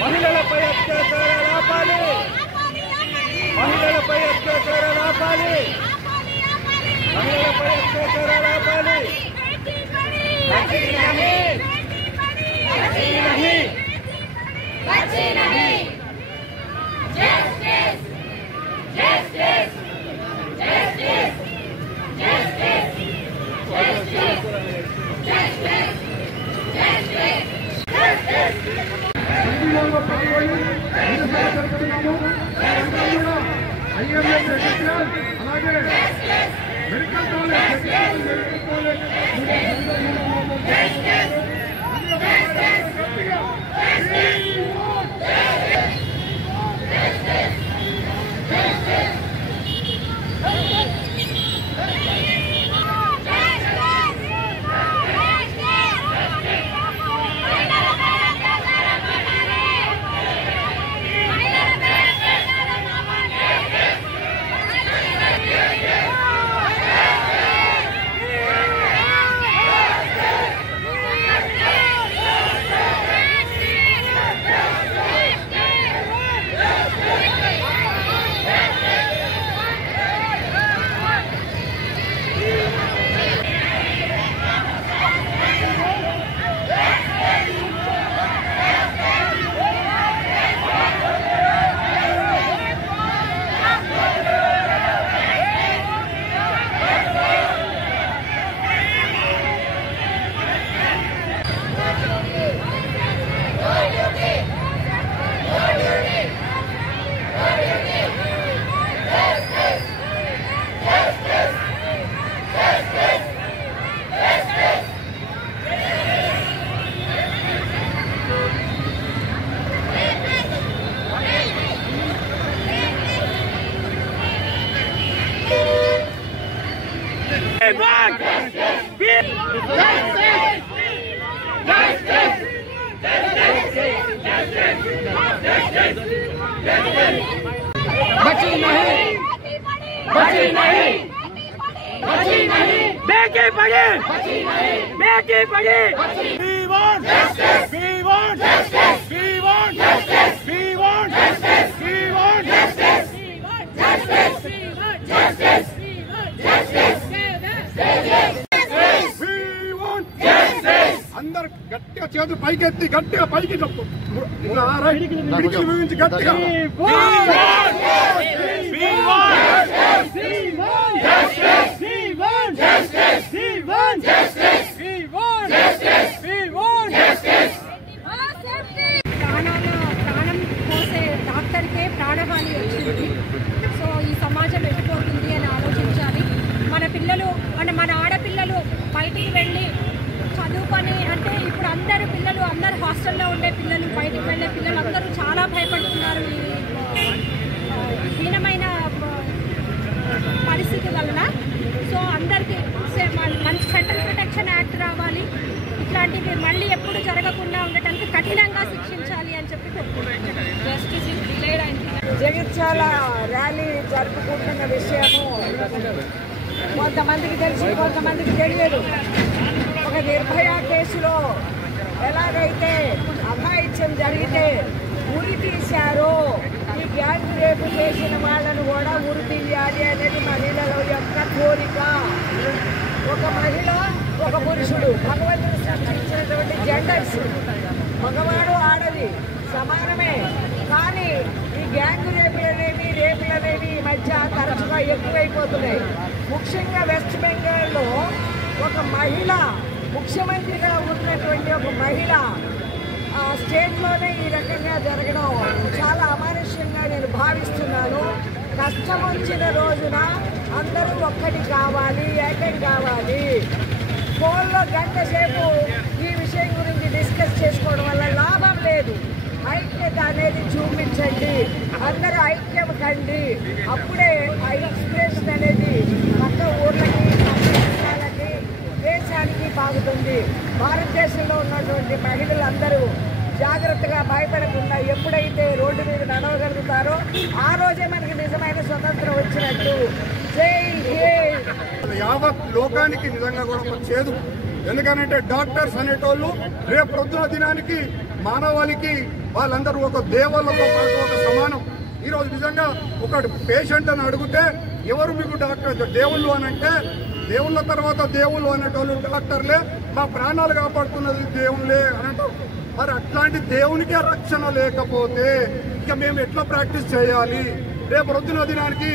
మహిళలపై అత్యాచారాలు ఆపాలి, మహిళలపై అత్యాచారాలు ఆపాలి, మహిళలపై అత్యాచారాలు ఆపాలి. बची नहीं, बची नहीं, बची नहीं, बेटी पढ़े, बेटी पढ़े। We want justice, we want justice, we want justice, we want justice, we want justice, justice, justice, justice, we want justice. అందరు గట్టిగా చేతులు పైకెత్తి గట్టిగా పైకి చెప్పు. గట్టిగా ప్రాణం పోసే డాక్టర్కే ప్రాణహాని వచ్చింది. సో ఈ సమాజం ఎట్టుపోతుంది అని ఆలోచించాలి. మన పిల్లలు మన ఆడపిల్లలు బయటికి వెళ్ళి చదువుకొని అంటే ఇప్పుడు అందరు పిల్లలు అందరు హాస్టల్లో ఉండే పిల్లలు బయటికి వెళ్ళే పిల్లలు అందరూ చాలా భయపడుతున్నారు ఈ హీనమైన పరిస్థితి వలన. సో అందరికీ మంచి సెంట్రల్ ప్రొటెక్షన్ యాక్ట్ రావాలి. ఇట్లాంటివి మళ్ళీ ఎప్పుడు జరగకుండా ఉండటానికి కఠినంగా శిక్షించాలి అని చెప్పి కోరుకుంటున్నాను. జస్టిస్ ఇస్ డిలేడ్ అయింది. జగిత్యాల ర్యాలీ జరుపుకుంటున్న విషయము కొంతమందికి తెలిసి కొంతమందికి తెలియదు. ఒక నిర్భయ కేసులో ఎలాగైతే అఘాయిత్యం జరిగితే ఉరి తీశారో ఈ గ్యాంగ్ రేపు చేసిన వాళ్ళను కూడా ఉరి తీయాలి అనేది మహిళల యొక్క కోరిక. ఒక మహిళ ఒక పురుషుడు భగవంతుడు సృష్టించినటువంటి జెండర్స్ మగవాడు ఆడది సమానమే. కానీ ఈ గ్యాంగ్ రేపులనేవి ఈ మధ్య తరచుగా ఎక్కువైపోతున్నాయి. ముఖ్యంగా వెస్ట్ బెంగాల్లో ఒక మహిళ ముఖ్యమంత్రిగా ఉన్నటువంటి ఒక మహిళ స్టేట్లోనే ఈ రకంగా జరగడం చాలా అమానుష్యంగా నేను భావిస్తున్నాను. కష్టం వచ్చిన రోజున అందరూ ఒక్కటి కావాలి, ఏకం కావాలి. ఫోన్లో గంట సేపు ఈ విషయం గురించి డిస్కస్ చేసుకోవడం వల్ల లాభం లేదు. ఐక్యత అనేది చూపించండి, అందరూ ఐక్యం కండి. అప్పుడే ఆ ఇన్స్పిరేషన్ అనేది పక్క ఊర్లకి, పక్క దేశాలకి, దేశానికి బాగుతుంది. భారతదేశంలో ఉన్నటువంటి మహిళలందరూ జాగ్రత్తగా భయపడకుండా ఎప్పుడైతే రోడ్డు మీద నడవగలుగుతారో ఆ రోజే మనకి నిజమైన స్వతంత్రం వచ్చినట్టు. జై హింద్. యావత్ లోకానికి నిజంగా కూడా ఒక చేదు. ఎందుకంటే డాక్టర్స్ అనేటోళ్ళు రేపు పొద్దున దినానికి మానవాళికి వాళ్ళందరూ ఒక దేవుళ్ళతో పాటు ఒక సమానం. ఈరోజు నిజంగా ఒక పేషెంట్ అని అడిగితే ఎవరు మీకు డాక్టర్? దేవుళ్ళు అని అంటే దేవుళ్ళ తర్వాత దేవుళ్ళు అనేటోళ్ళు డాక్టర్లే. మా ప్రాణాలు కాపాడుతున్నది దేవుళ్ళే అనేటోళ్ళు. మరి అట్లాంటి దేవునికే రక్షణ లేకపోతే ఇక మేము ఎట్లా ప్రాక్టీస్ చేయాలి? రేపు రొద్దున దినానికి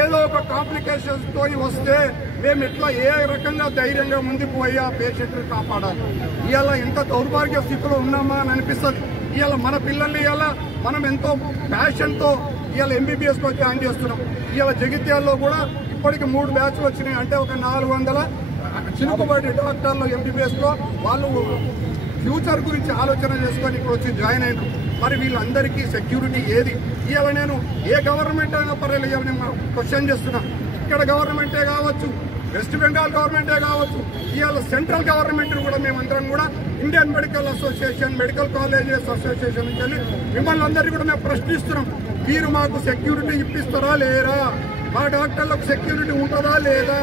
ఏదో ఒక కాంప్లికేషన్స్ తో వస్తే మేము ఎట్లా ఏ రకంగా ధైర్యంగా ముందుకు పోయి ఆ పేషెంట్ని కాపాడాలి? ఇవాళ ఎంత దౌర్భాగ్య స్థితిలో ఉన్నామా అని అనిపిస్తుంది. ఇవాళ మన పిల్లల్ని ఇవాళ మనం ఎంతో ప్యాషన్తో ఇవాళ MBBS లో జాయిన్ చేస్తున్నాం. ఇవాళ జగిత్యాల్లో కూడా ఇప్పటికి 3 బ్యాచ్లు వచ్చినాయి. అంటే ఒక 400 చినుకుబడి డాక్టర్లు MBBS లో వాళ్ళు ఫ్యూచర్ గురించి ఆలోచన చేసుకొని ఇప్పుడు వచ్చి జాయిన్ అయినారు. మరి వీళ్ళందరికీ సెక్యూరిటీ ఏది? ఇవాళ నేను ఏ గవర్నమెంట్ అయినా పర్లేదు, ఇవాళ నేను క్వశ్చన్ చేస్తున్నా. ఇక్కడ గవర్నమెంటే కావచ్చు, వెస్ట్ బెంగాల్ గవర్నమెంటే కావచ్చు, ఇవాళ సెంట్రల్ గవర్నమెంట్ కూడా మేమందరం కూడా Indian medical association, medical colleges association నుంచి వెళ్ళి మిమ్మల్ని అందరినీ కూడా మేము ప్రశ్నిస్తున్నాం. మీరు మాకు సెక్యూరిటీ ఇప్పిస్తారా లేరా? మా డాక్టర్లకు సెక్యూరిటీ ఉంటుందా లేదా?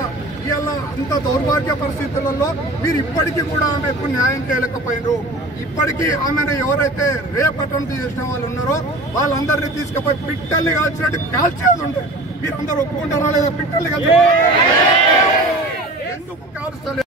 ఇవాళ అంత దౌర్భాగ్య పరిస్థితులలో మీరు ఇప్పటికీ కూడా ఆమెకు న్యాయం చేయలేకపోయినారు. ఇప్పటికీ ఆమెను ఎవరైతే రేప్ అటెంప్ట్ చేసిన వాళ్ళు ఉన్నారో వాళ్ళందరినీ తీసుకుపోయి పిట్టల్ని కాల్చినట్టు కాల్చేది ఉంటే మీరందరూ ఒప్పుకుంటారా లేదా? పిట్టల్ని కాల్చి ఎందుకు కాల్చలేదు?